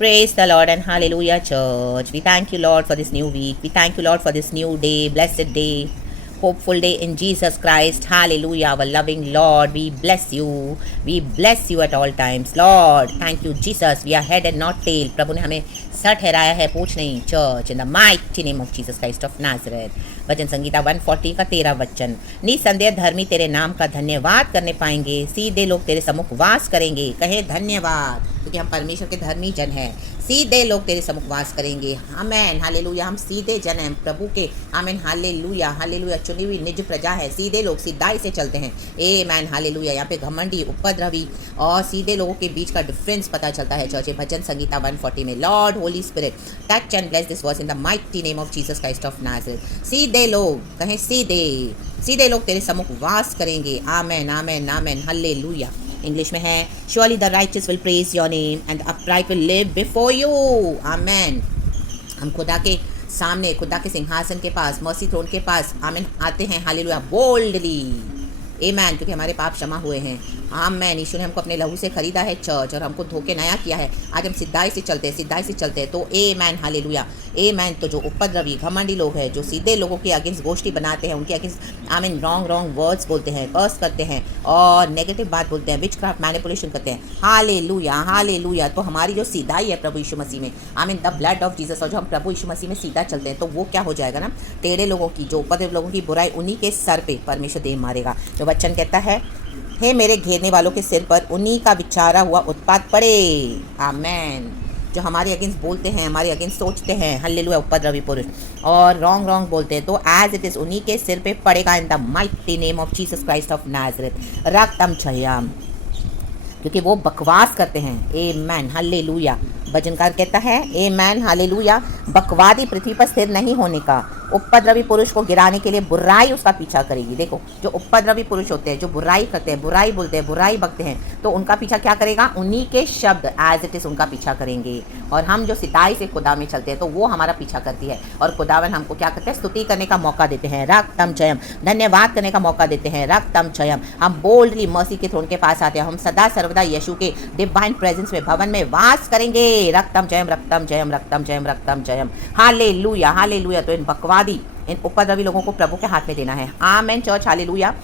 Praise the Lord and hallelujah, church. We thank you, Lord, for this new week. We thank you, Lord, for this new day, blessed day, hopeful day in Jesus Christ. Hallelujah, our loving Lord. We bless you. We bless you at all times. Lord, thank you, Jesus. We are head and not tail. प्रभु ने हमें sir ठहराया है, पूछ नहीं. Church in the mighty name of Jesus Christ of Nazareth. वचन संगीता 140 का 13 वचन. निसंदेह धर्मी तेरे नाम का धन्यवाद करने पाएंगे. सीधे लोग तेरे सम्मुख वास करेंगे. कहे धन्यवाद, क्योंकि हम परमेश्वर के धर्मी जन हैं. सीधे लोग तेरे सम्मुख वास करेंगे. आमेन, हालेलुया. हम सीधे जन हैं प्रभु के. आमेन, हालेलुया, हालेलुया. चुनी हुई निज प्रजा है. सीधे लोग सिधाई से चलते हैं. आमेन, हालेलुया. यहाँ पे घमंडी, उपद्रवी और सीधे लोगों के बीच का डिफरेंस पता चलता है. चर्च भजन संगीता 140 में. Lord Holy Spirit touch and bless this verse in the mighty name of Jesus Christ of Nazareth. सीधे लोग, कहें सीधे, सीधे लोग तेरे सम्मुख वास करेंगे. आमेन, आमेन, आमेन, हालेलुया. इंग्लिश में है, surely the righteous will praise your name and the upright will live before you. Amen. हम खुदा के सामने, खुदा के सिंहासन के पास, मर्सी थ्रोन के पास, आमेन, आते हैं. Hallelujah, boldly. आमेन, क्योंकि हमारे पाप क्षमा हुए हैं. आमेन. यीशु ने हमको अपने लहू से खरीदा है चर्च, और हमको धोखे नया किया है. आज हम सिद्धाई से चलते हैं, सिद्धाई से चलते हैं. तो आमेन, हालेलुया. आमेन. तो जो उपद्रवी घमंडी लोग हैं, जो सीधे लोगों के अगेंस्ट गोष्ठी बनाते हैं, उनके अगेंस्ट आमीन रॉन्ग वर्ड्स बोलते हैं, कर्स करते हैं और नेगेटिव बात बोलते हैं, विचक्राफ्ट मैनिपुलेशन करते हैं. Hallelujah, hallelujah. तो हमारी जो सीधाई है प्रभु यीशु मसीह में, आमीन, द ब्लड ऑफ जीसस, और जो हम प्रभु यीशु मसीह में सीधा चलते हैं, तो वो क्या हो जाएगा ना, टेढ़े लोगों की, जो उपद्रवी लोगों की बुराई, उन्हीं के सर पे परमेश्वर देव मारेगा. जो वचन कहता है, हे मेरे घेरने वालों के सिर पर उन्हीं का विचारा हुआ उत्पात पड़े. आमेन. जो हमारे अगेंस्ट बोलते हैं, हमारे अगेंस्ट सोचते हैं, हालेलुया, उपद्रवी पुरुष, और रॉन्ग बोलते हैं, तो एज इट इज उन्हीं के सिर पे पड़ेगा in the mighty name of Jesus Christ of Nazareth. रक्तम छयाम, क्योंकि वो बकवास करते हैं. आमेन, हालेलुया. भजनकार कहता है, आमेन, हालेलुया, बकवादी पृथ्वी पर स्थिर नहीं होने का. उपद्रवी पुरुष को गिराने के लिए बुराई उसका पीछा करेगी. देखो, जो उपद्रवी पुरुष होते हैं, जो बुराई करते हैं, बुराई बोलते हैं, बुराई बकते हैं, तो उनका पीछा क्या करेगा, उन्हीं के शब्द एज इट इज उनका पीछा करेंगे. और हम जो सिताई से खुदा में चलते हैं, तो वो हमारा पीछा करती है, और खुदावन हमको क्या करते हैं, स्तुति करने का मौका देते हैं. रक्तम जयम, धन्यवाद करने का मौका देते हैं. रक्तम जयम. हम बोल्डली मर्सी के थ्रोन के पास आते हैं. हम सदा सर्वदा यीशु के डिवाइन प्रेजेंस में, भवन में वास करेंगे. रक्तम जयम, रक्तम जयम, रक्तम जयम, रक्तम जयम. Hallelujah, hallelujah. तो इन बकवादी, इन उपद्रवी लोगों को प्रभु के हाथ में देना है. आमेन चर्च, हालेलुया.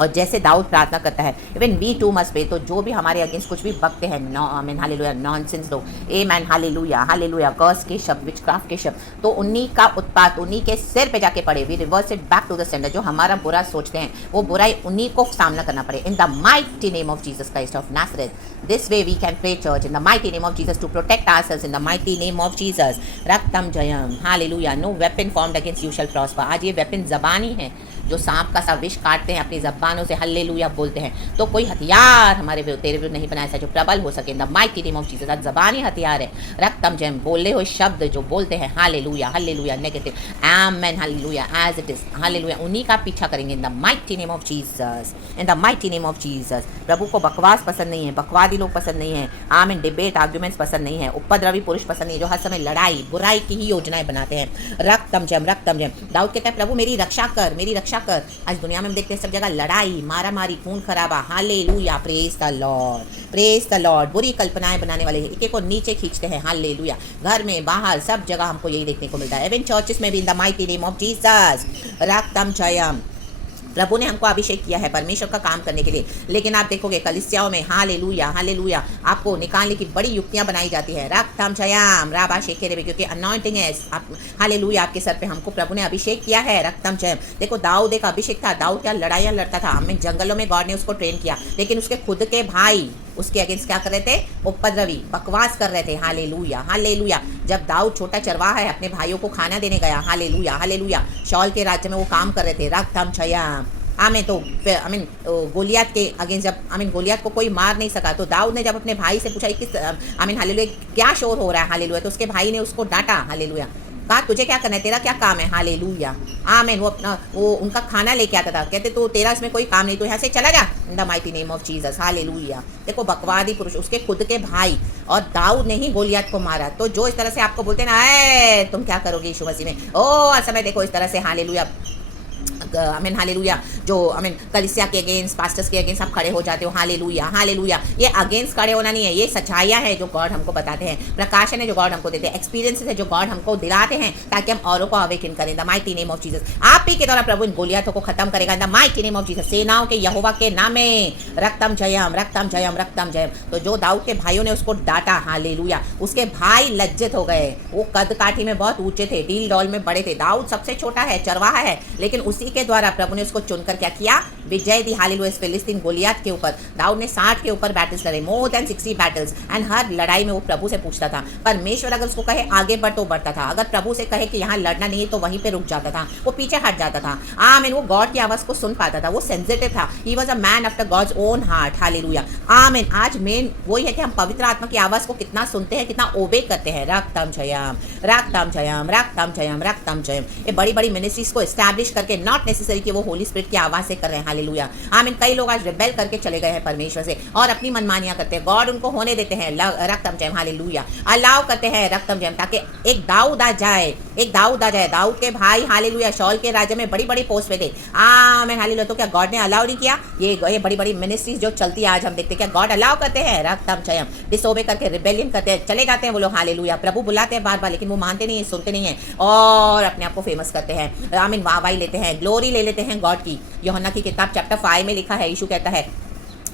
और जैसे दाऊद प्रार्थना करता है, even we to must pay, तो जो भी हमारे अगेंस्ट कुछ भी बकते हैं, नो आमीन, हालेलुया, नॉनसेंस लोग, आमीन, हालेलुया, हालेलुया, कर्स के शब्द, विचक्राफ्ट के शब्द, तो उन्हीं का उत्पात उन्हीं के सिर पे जाके पड़े. We reverse it back to the sender. जो हमारा बुरा सोचते हैं, वो बुराई उन्हीं को सामना करना पड़े. In the mighty name of Jesus Christ of Nazareth. This way we can pray church in the mighty name of Jesus to protect ourselves in the mighty name of Jesus. रक्तम जयम, hallelujah. No weapon formed against you shall prosper. आज ये weapon ज़बान ही है, जो सांप का सा विष काटते हैं, अपनी ज़बानों से हल्लेलुया बोलते हैं, तो कोई हथियार हमारे तेरे विरुद्ध नहीं बनाया जो प्रबल हो सके. इन the mighty name of Jesus. ज़बान ही हथियार है. रक्तम जयम, बोले हुए शब्द जो बोलते हैं, hallelujah, hallelujah, negative, amen, hallelujah, as it is, hallelujah, उन्हीं का पीछा करेंगे. In the mighty name of Jesus, in the mighty name of Jesus. प्रभु को बकवास पसंद नहीं है, बकवादी लोग पसंद नहीं है, आमीन, डिबेट, आर्ग्यूमेंट्स पसंद नहीं है, उपद्रवी पुरुष पसंद नहीं है, जो हर समय लड़ाई, बुराई की ही योजनाएं बनाते हैं. रक्तम जयम, रक्तम जयम. दाऊद कहता है, प्रभु मेरी रक्षा कर, मेरी रक्षा कर. आज दुनिया में हम देखते हैं सब जगह लड़ाई, मारामारी, खून खराबा. Hallelujah, praise the Lord, praise the Lord. बुरी कल्पनाएं बनाने वाले एक एक को नीचे खींचते हैं. हालेलुया. घर में, बाहर, सब जगह हमको यही देखने को मिलता है. इवन चर्चेस में भी in the mighty name of Jesus. रक्तम जयम. प्रभु ने हमको अभिषेक किया है परमेश्वर का काम करने के लिए, लेकिन आप देखोगे कलीसियाओं में, हालेलुया, हालेलुया, आपको निकालने की बड़ी युक्तियां बनाई जाती है. रक्तम जयम, राबा शेखे रे, क्योंकि अनॉइंटिंग है आप, हालेलुया, आपके सर पे. हमको प्रभु ने अभिषेक किया है. रक्तम जयम. देखो, दाऊद एक अभिषेक था. दाऊद क्या लड़ाइयाँ लड़ता था. हमें जंगलों में गॉड ने उसको ट्रेन किया, लेकिन उसके खुद के भाई उसके अगेंस्ट क्या कर रहे थे, उपद्रवी, बकवास कर रहे थे. Hallelujah, hallelujah. जब दाऊद छोटा चरवाहा है, अपने भाइयों को खाना देने गया, हालेलुया, हालेलुया, शौल के राज्य में वो काम कर रहे थे. रक्तम जयम. आमीन. तो आमीन, गोलियत के अगेंस्ट जब आमीन गोलियत को कोई मार नहीं सका, तो दाऊद ने जब अपने भाई से पूछा किस आमीन, हालेलुया, क्या शोर हो रहा है, हालेलुया, तो उसके भाई ने उसको डांटा. हालेलुया. कहा, तुझे क्या करना है, तेरा क्या काम है. हालेलुया, आमीन. वो उनका खाना लेके आता था. कहते, तो तेरा इसमें कोई काम नहीं, तो यहाँ से चला जा. इन the mighty name of Jesus. Hallelujah. देखो, बकवादी पुरुष, उसके खुद के भाई, और दाऊद ने ही गोलियत को मारा. तो जो इस तरह से आपको बोलते हैं ना, तुम क्या करोगे यीशु मसीह में, ओ समय देखो इस तरह से, हालेलुया, आई मीन हालेलुया, जो आई मीन कलीसिया के अगेंस्ट, पास्टर्स के अगेंस्ट आप खड़े हो जाते हो, हालेलुया हालेलुया। ये अगेंस्ट खड़े होना नहीं है, ये सच्चाइयाँ है जो गॉड हमको बताते हैं, प्रकाशन है जो गॉड हमको देते हैं, एक्सपीरियंसेस है जो गॉड हमको दिलाते हैं ताकि हम औरों को अवेकन करें। The mighty name of Jesus, आप ही के द्वारा प्रभु इन गोलियातों को खत्म करेगा। The mighty name of Jesus, सेनाओं के यहोवा के नाम में रक्तम जयम रक्तम जयम रक्तम जयम। तो जो दाऊद के भाइयों ने उसको डांटा, हालेलुया, उसके भाई लज्जित हो गए। वो कद काठी में बहुत ऊंचे थे, डील डॉल में बड़े थे। दाऊद सबसे छोटा है, चरवाहा है, लेकिन उसी के द्वारा प्रभु ने उसको चुनकर क्या किया, विजय दी, हालेलुया, इस फिलिस्तीन गोलियात के ऊपर। दाऊद ने 60 के ऊपर बैटल्स लड़े, मोर देन 60 बैटल्स, एंड हर लड़ाई में वो प्रभु से पूछता था। परमेश्वर अगर उसको कहे आगे बढ़ तो बढ़ता था, अगर प्रभु से कहे कि यहाँ लड़ना नहीं तो वहीं पे रुक जाता था, वो पीछे हट जाता था। आमीन, वो गॉड की आवाज को सुन पाता था, वो सेंसिटिव था। He was a man after God's own heart, hallelujah, आमीन। आज मेन वही है कि हम पवित्र आत्मा की आवाज को कितना सुनते हैं, कितना ओबे करते हैं। रक्तम जयम रक्तम जयम रक्तम जयम रक्तम जयम। ये बड़ी बड़ी मिनिस्ट्रीज को एस्टैब्लिश करके, नॉट नेसेसरी कि वो होली स्पिरिट की आवाज से कर रहे हैं, हालेलुया, आमीन। कई लोग आज रिबेल करके चले गए हैं परमेश्वर से और अपनी मनमानियां करते हैं। गॉड उनको होने देते हैं, रक्तम जयम, हालेलुया, अलाउ करते हैं रक्तम जयम, ताकि एक दाऊद आ जाए, एक दाऊद आ जाए। दाऊद के भाई, हालेलुया, शौल के राज्य में बड़ी बड़ी पोस्ट पे थे, आमीन, हालेलुया। तो क्या गॉड ने अलाउ नहीं किया? ये बड़ी बड़ी मिनिस्ट्रीज जो चलती है आज हम देखते हैं, क्या गॉड अलाउ करते हैं? रक्तम जयम। डिसोबे करके रिबेलियन करते हैं, चले जाते हैं वो लोग, हालेलुया। प्रभु बुलाते हैं बार बार, लेकिन वो मानते नहीं है, सुनते नहीं है और अपने आप को फेमस करते हैं, आमीन, वाहवाही लेते हैं, ग्लोरी ले लेते हैं गॉड की। यूहन्ना की किताब चैप्टर 5 में लिखा है, यीशु कहता है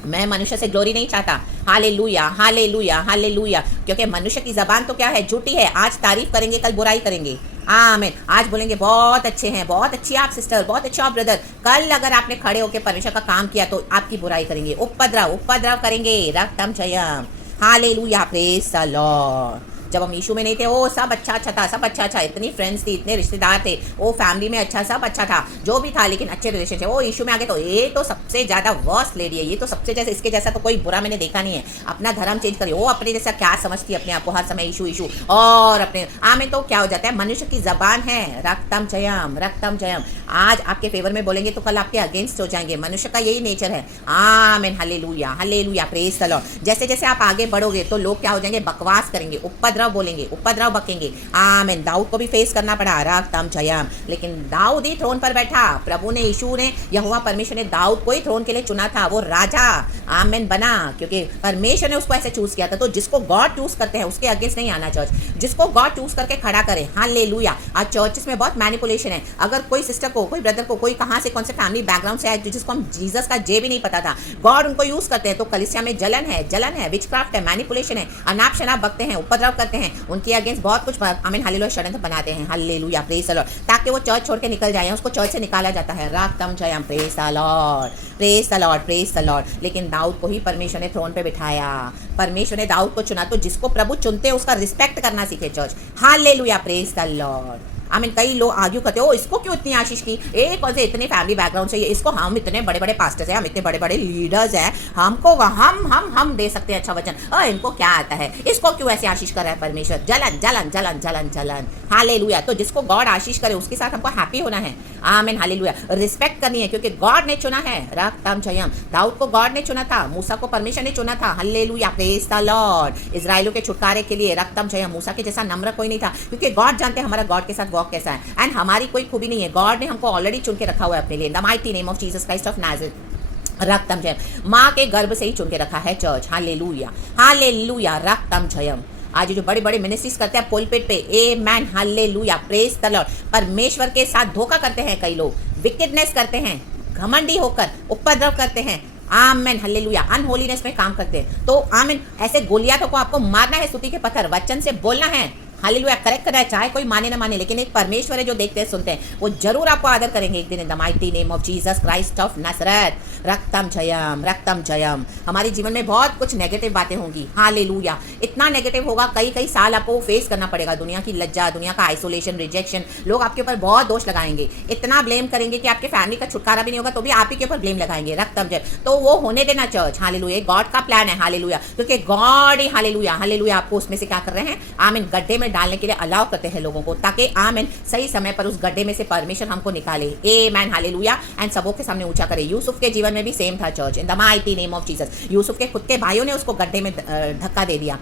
मैं मनुष्य से ग्लोरी नहीं चाहता, हालेलुया हालेलुया हालेलुया, क्योंकि मनुष्य की जबान तो क्या है, झूठी है। आज तारीफ करेंगे, कल बुराई करेंगे, आमीन। आज बोलेंगे बहुत अच्छे हैं, बहुत अच्छी आप सिस्टर, बहुत अच्छा आप ब्रदर, कल अगर आपने खड़े होकर परमेश्वर का काम किया तो आपकी बुराई करेंगे, उपद्रव उपद्रव करेंगे। रक्तम जयम, हालेलुया, प्रेज द लॉर्ड। जब हम यीशु में नहीं थे, वो सब अच्छा अच्छा था, सब अच्छा अच्छा, इतनी फ्रेंड्स थी, इतने रिश्तेदार थे, वो फैमिली में अच्छा, सब अच्छा था, जो भी था, लेकिन अच्छे रिलेशनशिप। वो यीशु में आ गए तो ये तो सबसे ज्यादा वर्स्ट लेडी है, ये तो सबसे जैसे, इसके जैसा तो कोई बुरा मैंने देखा नहीं है। अपना धर्म चेंज करिए, वो अपने जैसा क्या समझती है अपने आप को, हर समय यीशु यीशु और अपने आमीन। तो क्या हो जाता है, मनुष्य की जबान है रक्तम जयम रक्तम जयम। आज आपके फेवर में बोलेंगे तो कल आपके अगेंस्ट हो जाएंगे, मनुष्य का यही नेचर है, आमीन, hallelujah hallelujah, praise the Lord. जैसे जैसे आप आगे बढ़ोगे तो लोग क्या हो जाएंगे, बकवास करेंगे, उपद्रव बोलेंगे, उपद्रव बकेंगे, आमीन। दाऊद को भी फेस करना पड़ा, रक्तम जयम, लेकिन दाऊद ही थ्रोन पर बैठा। प्रभु ने, यीशु ने, यहोवा परमेश्वर ने दाऊद को ही थ्रोन के लिए चुना था, वो राजा, आमीन, बना, क्योंकि परमेश्वर ने उसको ऐसे चूज किया था। तो जिसको गॉड चूज करते हैं उसके अगेंस्ट नहीं आना चर्च, जिसको गॉड चूज करके खड़ा करे, हालेलुया। आज चर्चेस में बहुत मैनिपुलेशन है। अगर कोई सिस्टर को, कोई ब्रदर को, कोई कहां से, कौन से फैमिली बैकग्राउंड से आए, जिसको हम जीसस का जे भी नहीं पता था, गॉड उनको यूज करते हैं। तो कलीसिया में जलन है, विचक्राफ्ट है, मैनिपुलेशन है, अनाप शनाप बकते हैं, उपद्रव करते हैं, उनके अगेंस्ट बहुत कुछ, आमीन, हालेलुया, षड्यंत्र बनाते हैं, हालेलुया, प्रेज द लॉर्ड, ताकि वो चर्च छोड़ के निकल जाए, उसको चर्च से निकाला जाता है। रक्तम जयम, praise the Lord, praise the Lord, praise the Lord. लेकिन दाऊद को ही परमेश्वर ने थ्रोन पे बिठाया, परमेश्वर ने दाऊद को चुना। तो जिसको प्रभु चुनते हैं उसका रिस्पेक्ट करना सीखे church, hallelujah, praise the Lord, आमीन। कई लोग आर्ग्यू करते हो, इसको क्यों इतनी आशीष की, एक और से इतने फैमिली बैकग्राउंड से, इसको, हम इतने बड़े बड़े पास्टर्स हैं, हम इतने बड़े बड़े लीडर्स हैं, हमको हम दे सकते हैं अच्छा वचन, और इनको क्या आता है, इसको क्यों ऐसे आशीष कर रहा है परमेश्वर। जलन जलन जलन जलन जलन, हालेलुया। तो जिसको गॉड आशीष करे उसके साथ हमको हैप्पी होना है, आमीन, हालेलुया, रिस्पेक्ट करनी है, क्योंकि गॉड ने चुना है। रक्तम जयम, दाऊद को गॉड ने चुना था, मूसा को परमेश्वर ने चुना था, हालेलुया, प्रेज द लॉर्ड। इजराइलों के छुटकारे के लिए रक्तम जयम। मूसा के जैसा नम्र कोई नहीं था, क्योंकि गॉड जानते हैं हमारा गॉड के साथ वॉक कैसा है, एंड हमारी कोई खूबी नहीं है, गॉड ने हमको ऑलरेडी चुन के रखा हुआ है अपने लिए, the mighty name of Jesus Christ of Nazareth. रक्तम जयम, माँ के गर्भ से ही चुन के रखा है चर्च, हालेलुया हालेलुया, रक्तम जयम। आज जो बड़े बड़े मिनिस्ट्रीज करते हैं पुलपिट पे, amen, hallelujah, praise the Lord, परमेश्वर के साथ धोखा करते हैं कई लोग, विकेडनेस करते हैं, घमंडी होकर उपद्रव करते हैं, आमेन, हालेलुया, अनहोलीनेस में काम करते हैं। तो आमेन, ऐसे गोलियातों को आपको मारना है, स्तुति के पत्थर वचन से बोलना है, हालेलुया, करेक्ट करना है, चाहे कोई माने ना माने, लेकिन एक परमेश्वर है जो देखते हैं, सुनते हैं, वो जरूर आपको आदर करेंगे एक दिन, in the mighty name of Jesus Christ of Nazareth. रक्तम जयम रक्तम जयम। हमारे जीवन में बहुत कुछ नेगेटिव बातें होंगी, हालेलुया, इतना नेगेटिव होगा, कई कई साल आपको फेस करना पड़ेगा, दुनिया की लज्जा, दुनिया का आइसोलेशन, रिजेक्शन, लोग आपके ऊपर बहुत दोष लगाएंगे, इतना ब्लेम करेंगे कि आपके फैमिली का छुटकारा भी नहीं होगा, तो भी आप ही के ऊपर ब्लेम लगाएंगे। रक्तम जयम, तो वो होने देना चर्च, हालेलुया, गॉड का प्लान है, हालेलुया, क्योंकि गॉड ही, हालेलुया हालेलुया, आपको उसमें से क्या कर रहे हैं, आमीन, गड्ढे में डालने के लिए अलाउ करते हैं लोगों को, ताकि आमीन सही समय पर उस गड्ढे में से परमेश्वर हमको निकाले, आमेन, हालेलुया, एंड सबों के सामने ऊंचा करे। यूसुफ के जीवन में भी सेम था church, in the mighty name of Jesus. Yusuf के खुद के भाइयों ने उसको गड्ढे में धक्का दे दिया,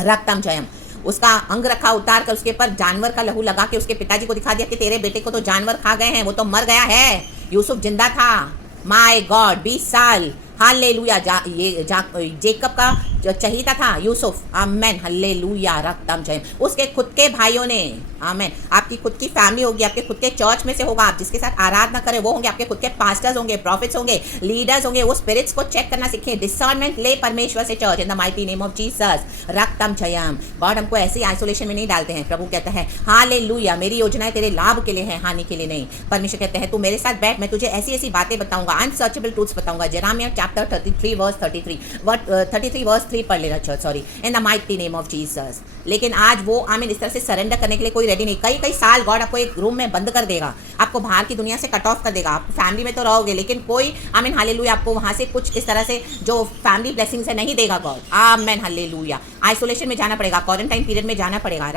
रक्तम जयम, उसका अंग रखा उतार कर उसके ऊपर जानवर का लहू लगा के उसके पिताजी को दिखा दिया कि तेरे बेटे को तो जानवर खा गए हैं, वो तो मर गया है, यूसुफ जिंदा था, माय गॉड 20 साल, हालेलुया। जेकब का जो चहीता था यूसुफ, आमेन, हालेलुया, रक्तम जय। उसके खुद के भाइयों ने, आमेन, आपकी खुद की फैमिली होगी, आपके खुद के चर्च में से होगा, आप जिसके साथ आराधना करें वो होंगे, आपके खुद के पास्टर्स होंगे, प्रॉफिट्स होंगे, लीडर्स होंगे। वो स्पिरिट्स को चेक करना सीखें, डिसर्नमेंट ले परमेश्वर से church, in the mighty name of Jesus, रक्तम जयम। गॉड हमको ऐसी आइसोलेशन में नहीं डालते हैं। प्रभु कहता है हालेलुया, मेरी योजनाएं तेरे लाभ के लिए है, हानि के लिए नहीं। परमेश्वर कहते हैं तू मेरे साथ बैठ, मैं तुझे ऐसी ऐसी बातें बताऊंगा, अनसर्चेबल ट्रूथ्स बताऊंगा। जेरेमिया चैप्टर 33 वर्स 33 वर्स 3 पढ़ लेना church, sorry, in the mighty name of Jesus. लेकिन आज वो आमीन इस तरह से सरेंडर करने के लिए कोई रेडी नहीं। कई कई साल गॉड आपको एक रूम में बंद कर देगा, आपको बाहर की दुनिया से कट ऑफ कर देगा। आप फैमिली में तो रहोगे लेकिन कोई आमीन हालेलुया आपको वहां से कुछ इस तरह से जो फैमिली ब्लेसिंग्स है नहीं देगा गॉड, आमीन हालेलुया। आइसोलेशन में जाना पड़ेगा, क्वारंटाइन पीरियड में जाना पड़ेगा।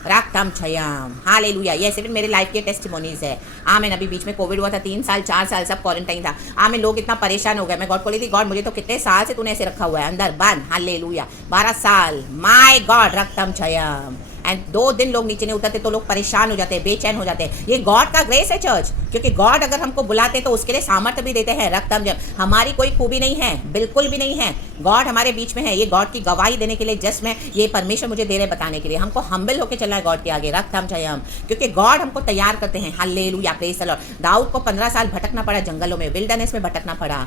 राक्तम छयाम, हालेलुया। ये सिर्फ मेरे लाइफ के टेस्टिमोनीज है। आमीन। अभी बीच में कोविड हुआ था, 3 साल 4 साल सब क्वारंटाइन था। आमीन। लोग इतना परेशान हो गए, मैं गॉड को बोली थी, गॉड मुझे तो कितने साल से तूने ऐसे रखा हुआ है अंदर बंद, हालेलुया, 12 साल, माय गॉड, रक्तम छयाम। एंड 2 दिन लोग नीचे नहीं उतरते तो लोग परेशान हो जाते हैं, बेचैन हो जाते हैं। ये गॉड का ग्रेस है चर्च, क्योंकि गॉड अगर हमको बुलाते तो उसके लिए सामर्थ्य भी देते हैं। रक्तम जब हमारी कोई खूबी नहीं है, बिल्कुल भी नहीं है, गॉड हमारे बीच में है। ये गॉड की गवाही देने के लिए जस्ट मैं ये परमेश्वर मुझे दे रहे बताने के लिए, हमको हम्बल होकर चलना है गॉड के आगे। रक्तम जयम, क्योंकि गॉड हमको तैयार करते हैं। Hallelujah, praise the Lord. दाऊद को 15 साल भटकना पड़ा, जंगलों में, विल्डरनेस में भटकना पड़ा।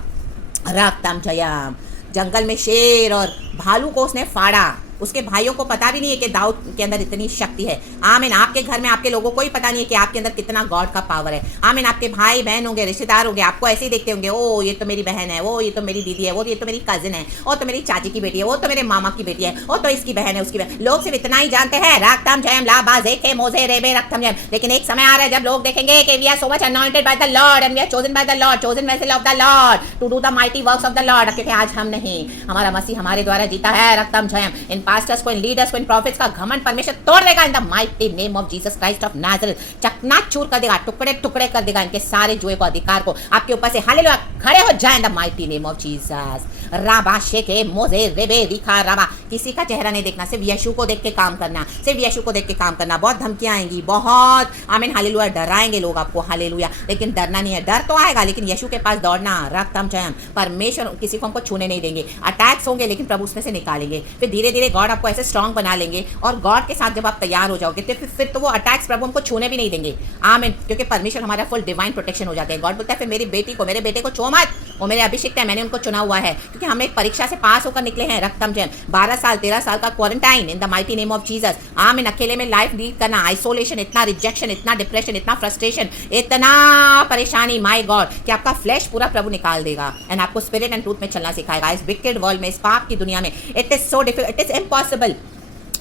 रक्तम जयम। जंगल में शेर और भालू को उसने फाड़ा। उसके भाइयों को पता भी नहीं है कि दाऊद के अंदर इतनी शक्ति है। आमीन। आपके घर में आपके लोगों को ही पता नहीं है कि आपके अंदर कितना गॉड का पावर है। आमीन। आपके भाई बहन होंगे, रिश्तेदार होंगे, आपको ऐसे ही देखते होंगे, ओ ये तो मेरी बहन है, वो ये तो मेरी दीदी है, वो ये तो मेरी कजिन है, वो तो मेरी चाची की बेटी है, वो तो मेरे मामा की बेटी है, वो तो इसकी बहन है, उसकी बहन। लोग सिर्फ इतना ही जानते हैं, रक्तम जयम, लाबा जेके मोजे रेबे, रक्तम जयम। लेकिन एक समय आ रहा है जब लोग देखेंगे कि we are so much anointed by the Lord and we are chosen by the Lord, chosen vessel of the Lord to do the mighty works of the Lord. क्योंकि आज हम नहीं, हमारा मसीह हमारे द्वारा जीता है। रक्तम जयम। इन पास्टर्स को, इन लीडर्स को, इन प्रॉफिट्स का घमंड परमेश्वर तोड़ देगा इन the mighty name of Jesus Christ of Nazareth. चकनाचूर कर देगा, टुकड़े टुकड़े कर देगा इनके सारे जुए को, अधिकार को आपके ऊपर से। हालेलुया, खड़े हो जाए in the mighty name of Jesus. राबा शेके मोजे रेबे रिखा राबा। किसी का चेहरा नहीं देखना, सिर्फ यीशु को देख के काम करना, सिर्फ यीशु को देख के काम करना। बहुत धमकियां आएंगी, बहुत आमीन हालेलुया, डराएंगे लोग आपको, हालेलुया, लेकिन डरना नहीं है। डर तो आएगा लेकिन यीशु के पास दौड़ना। रक्तम जयम। परमेश्वर किसी को हमको छूने नहीं देंगे। अटैक्स होंगे लेकिन प्रभु उसमें से निकालेंगे। फिर धीरे धीरे गॉड आपको ऐसे स्ट्रांग बना लेंगे और गॉड के साथ जब आप तैयार हो जाओगे तो फिर तो वो अटैक्स प्रभु हमको छूने भी नहीं देंगे। आमीन। क्योंकि परमेश्वर हमारा फुल डिवाइन प्रोटेक्शन हो जाते हैं। गॉड बोलता है फिर मेरी बेटी को, मेरे बेटे को छो मत, वो मेरे अभिषिक्त है, मैंने उनको चुना हुआ है। क्योंकि हम एक परीक्षा से पास होकर निकले हैं। रक्तम जयम। 12 साल 13 साल का quarantine in the mighty name of Jesus. आमीन। अकेले में लाइफ लीड करना, आइसोलेशन, इतना रिजेक्शन, इतना डिप्रेशन, इतना फ्रस्ट्रेशन, इतना परेशानी, माय गॉड, कि आपका फ्लैश पूरा प्रभु निकाल देगा एंड आपको स्पिरिट एंड ट्रूथ में चलना सिखाएगा। इस विकेड वर्ल्ड में, इस पाप की दुनिया में, it is so difficult, it is impossible.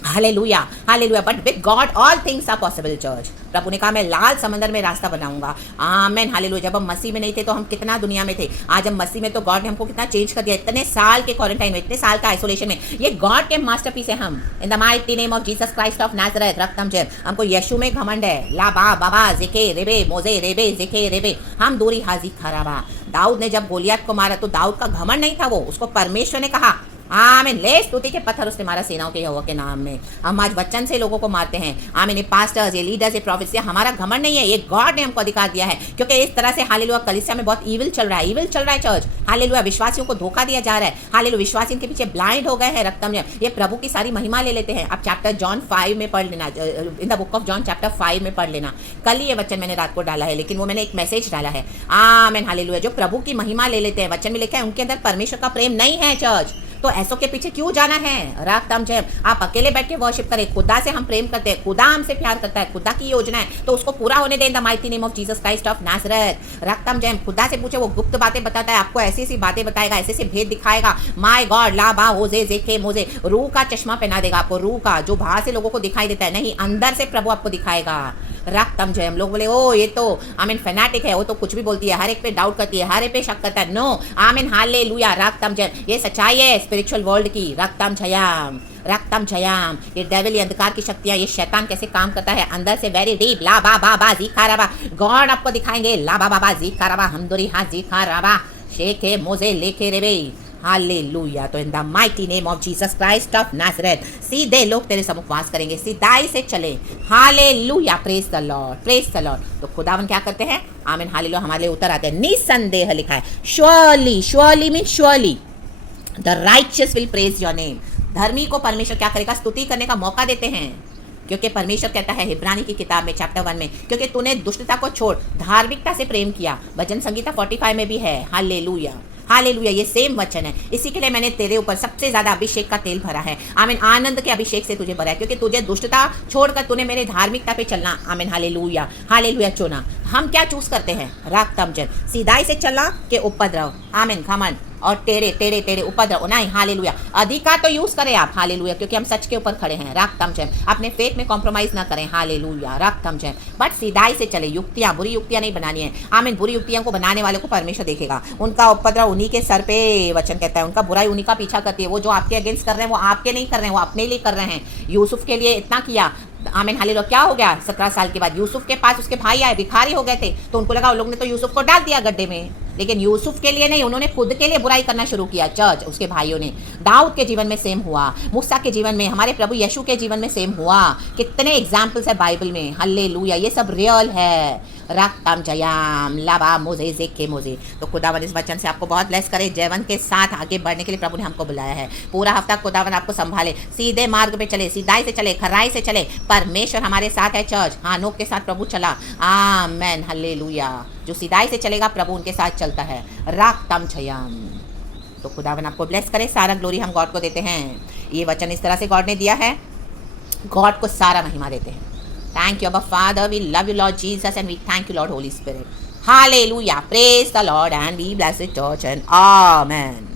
Hallelujah, hallelujah, but with God all things are possible church. प्रभु ने कहा मैं लाल समंदर में रास्ता बनाऊंगा। Amen, hallelujah. जब हम मसीह में नहीं थे तो हम कितना दुनिया में थे, आज हम मसीह में तो गॉड ने हमको कितना चेंज कर दिया। इतने साल के क्वारंटाइन में, इतने साल का आइसोलेशन में, ये गॉड के मास्टरपीस है हम। In the mighty name of Jesus Christ of Nazareth. रक्तम जयम। हमको यीशु में घमंड है। ला बा बाबा जेके रेबे मोजे रेबे जेके रेबे, हम दूरी हाजी खराबा। दाऊद ने जब गोलियत को मारा तो दाऊद का घमंड नहीं था, वो उसको परमेश्वर ने कहा आमीन, ले स्तुति के पत्थर उसने मारा सेनाओं के यहोवा के नाम में। हम आज वचन से लोगों को मारते हैं। आमीन। ये पास्टर्स, ये लीडर्स, ये प्रॉफिट्स, ये हमारा घमंड नहीं है, ये गॉड ने हमको अधिकार दिया है। क्योंकि इस तरह से हालेलुया कलीसिया में बहुत ईविल चल रहा है, ईविल चल रहा है चर्च। हालेलुया, विश्वासियों को धोखा दिया जा रहा है। हालेलुया, विश्वासी इनके पीछे ब्लाइंड हो गए हैं। रक्तम जयम। ये प्रभु की सारी महिमा ले लेते हैं। आप चैप्टर जॉन 5 में पढ़ लेना, in the book of John chapter 5 में पढ़ लेना। कल ही ये वचन मैंने रात को डाला है, लेकिन वो मैंने एक मैसेज डाला है। आमीन, हालेलुया। जो प्रभु की महिमा ले लेते हैं, वचन में लिखा है उनके अंदर परमेश्वर का प्रेम नहीं है चर्च। तो ऐसों के पीछे क्यों जाना है? रक्तम जयम। आप अकेले बैठ के वर्शिप करें। खुदा से हम प्रेम करते हैं, खुदा हमसे प्यार करता है, खुदा की योजना है तो उसको पूरा होने दें in the mighty name of Jesus Christ of Nazareth. रक्तम जयम। खुदा से पूछे, वो गुप्त बातें बताता है, आपको ऐसी ऐसी बातें बताएगा, ऐसे ऐसे भेद दिखाएगा। माय गॉड, ला बा ओजे जेके मोजे, रूह का चश्मा पहना देगा आपको, रूह का, जो बाहर से लोगों को दिखाई देता है नहीं, अंदर से प्रभु आपको दिखाएगा। रक्तम जयम। लोग बोले ओ ये तो आमीन फैनाटिक है, वो तो कुछ भी बोलती है, हर एक पे डाउट करती है, हर एक पे शक करता है। नो, आमीन, हालेलुया, रक्तम जयम। ये सच्चाई है स्पिरिचुअल वर्ल्ड की। रक्तम जयम, रक्तम जयम। ये डेविल, ये अंधकार की शक्तियां, ये शैतान कैसे काम करता है अंदर से, वेरी डीप। ला बा बा जी खा रबा, गॉड आपको दिखाएंगे। ला बा बा जी खा रबा, हमदुरी हा जी खा रबा, शेखे मोजे लेखे रेबे। हालेलुया। तो इन the mighty name of Jesus Christ of Nazareth सीधे लोग तेरे सम्मुख वास करेंगे, सीधाई से चले। Hallelujah, praise the Lord, praise the Lord. तो खुदावन क्या करते हैं? आमीन, हालेलुया, हमारे लिए उतर आते हैं। निसंदेह लिखा है, surely, surely mean surely the righteous will praise your name. धर्मी को परमेश्वर क्या करेगा? स्तुति करने का मौका देते हैं, क्योंकि परमेश्वर कहता है इब्रानी की किताब में चैप्टर 1 में, क्योंकि तूने दुष्टता को छोड़ धार्मिकता से प्रेम किया। भजन संगीता 45 में भी है। हालेलुया, हालेलुया, ये सेम वचन है। इसी के लिए मैंने तेरे ऊपर सबसे ज्यादा अभिषेक का तेल भरा है। आमीन, आनंद के अभिषेक से तुझे भरा है, क्योंकि तुझे दुष्टता छोड़कर तूने मेरे धार्मिकता पे चलना। आमीन, हालेलुया, हालेलुया चुना। हम क्या चूज करते हैं? राग तमजन, सीधाई से चलना के उपद्रव। आमीन, घमंड और टेढ़े टेढ़े टेढ़े उपद्रव नहीं। हालेलुया, अधिकार तो यूज करें आप। हालेलुया, क्योंकि हम सच के ऊपर खड़े हैं। राग तमजन, अपने फेथ में कॉम्प्रोमाइज ना करें। हालेलुया, राग तमजन, बट सीधाई से चले। युक्तियां, बुरी युक्तियां नहीं बनानी है। आमीन, बुरी युक्तियों को बनाने वाले को परमेश्वर देखेगा। उनका उपद्रव उन्हीं के सर पे, वचन कहता है। उनका बुराई उन्हीं का पीछा करती है। वो जो आपके अगेंस्ट कर रहे हैं वो आपके नहीं कर रहे हैं, वो अपने लिए कर रहे हैं। यूसुफ के लिए इतना किया। आमीन, हालेलुया, क्या हो गया? 17 साल के बाद यूसुफ के पास उसके भाई आए, भिखारी हो गए थे, तो उनको लगा उन लोग ने तो यूसुफ को डाल दिया गड्ढे में, लेकिन यूसुफ के लिए नहीं, उन्होंने खुद के लिए बुराई करना शुरू किया। चर्च, उसके भाइयों ने। दाऊद के जीवन में सेम हुआ, मूसा के जीवन में, हमारे प्रभु यीशु के जीवन में सेम हुआ। कितने एग्जाम्पल्स है बाइबल में। हालेलुया, ये सब रियल है। रक्तम जयाम लाबा मोजे जेके मोजे। तो खुदावन इस वचन से आपको बहुत ब्लेस करे। जयवंत के साथ आगे बढ़ने के लिए प्रभु ने हमको बुलाया है। पूरा हफ्ता खुदावन आपको संभाले, सीधे मार्ग पे चले, सीधाई से चले, खराई से चले। परमेश्वर हमारे साथ है। चर्च, हाँ, नोक के साथ प्रभु चला। आमेन, हालेलुया। जो सीधाई से चलेगा प्रभु उनके साथ चलता है। रक्तम जयाम। तो खुदावन आपको ब्लेस करे। सारा ग्लोरी हम गॉड को देते हैं। ये वचन इस तरह से गॉड ने दिया है, गॉड को सारा महिमा देते हैं। Thank you, Abba Father. We love you, Lord Jesus, and we thank you, Lord Holy Spirit. Hallelujah. Praise the Lord, and we bless the church, and Amen.